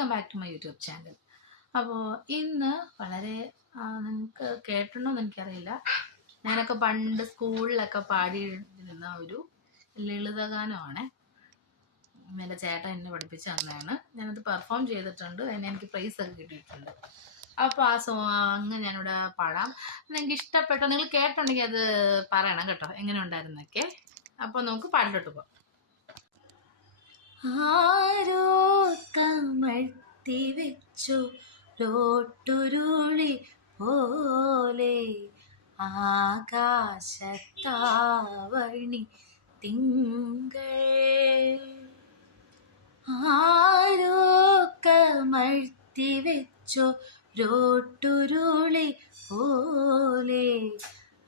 Welcome back to my YouTube channel അപ്പോൾ ഇന്ന് വളരെ നിങ്ങൾക്ക് കേട്ടിട്ടുണ്ടോയെന്ന് എനിക്കറിയില്ല. ഞാനൊക്കെ പണ്ട് സ്കൂളിലൊക്കെ പാടിയിരുന്ന ഒരു ലളിതഗാനമാണ്. എന്റെ ചേട്ടൻ എന്നെ പഠിപ്പിച്ച അന്നാണ് ഞാനത് പെർഫോം ചെയ്തിട്ടുണ്ട്. അതിന് എനിക്ക് പ്രൈസ് ഒക്കെ കിട്ടിയിട്ടുണ്ട്. അപ്പോൾ ആ സോങ് ഞാനിവിടെ പാടാം. നിങ്ങൾക്ക് ഇഷ്ടപ്പെട്ടോ? നിങ്ങൾ കേട്ടുണ്ടെങ്കിൽ അത് പറയണം കേട്ടോ. എങ്ങനെ ഉണ്ടായിരുന്നൊക്കെ. അപ്പോൾ നമുക്ക് പാടിലോട്ട് പോകാം ആരോ കമഴ്ത്തി വെച്ചു ലോട്ടുരുളി പോലെ ആകാശത്താവണി തിങ്കൾ. ആരോ കമഴ്ത്തി വെച്ചു ലോട്ടുരുളി പോലെ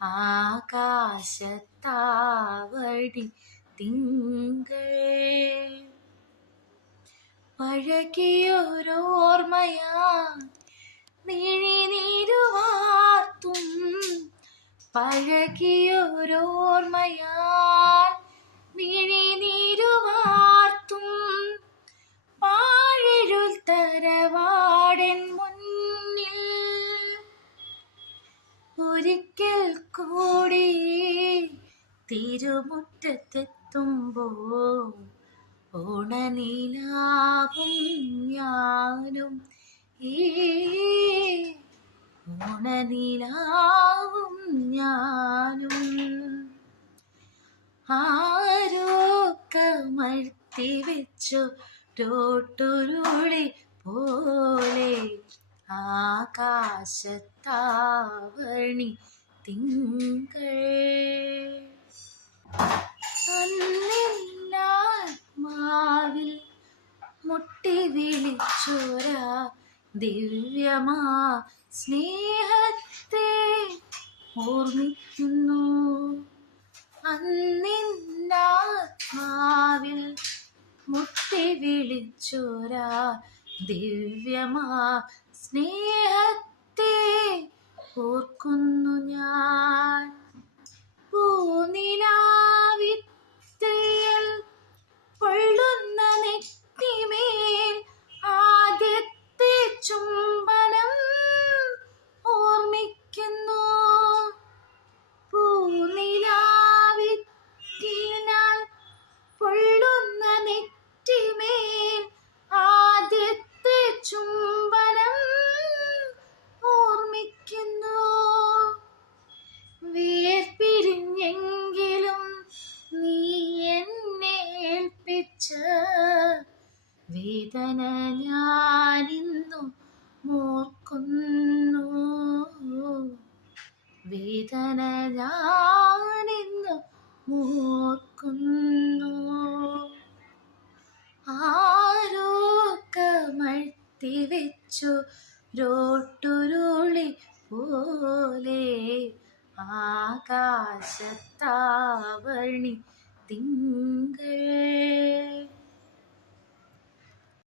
ആകാശത്താവണി തിങ്കൾ. പഴകിയൊരോർമ്മയാ മിഴിനീരുവാർത്തും പഴകിയൊരോർമ്മയാൽ മിഴിനീരുവാർത്തും പാഴരുൾ തരവാടൻ മുന്നിൽ. ഒരിക്കൽ കൂടി തിരുമുറ്റത്തെത്തുമ്പോൾ ഓണനീലാവും ഞാനും. ഓണനീലാവും ഞാനും. ആരോ വെച്ചു തോട്ടുരുളി പോലെ ആകാശത്താവണി തിങ്കൾ. വിളിച്ചോര ദിവ്യമാ സ്നേഹത്തെ ഓർമ്മിക്കുന്നു. അന്നിന്നാത്മാവിൽ മുട്ടി വിളിച്ചോരാ ദിവ്യമാ സ്നേഹത്തെ ഓർക്കുന്നു ഞാൻ. പൂനിലാവിത്തയിൽ ഏൽപ്പിച്ച വേദന ഞാനിന്നു മോർക്കുന്നു. വേദന ഞാനിന്നു മോർക്കുന്നു. ആരോക്കമഴ്ത്തി വെച്ചു രോട്ടുരുളി പോലെ ആകാശത്താവണി തിങ്കൾ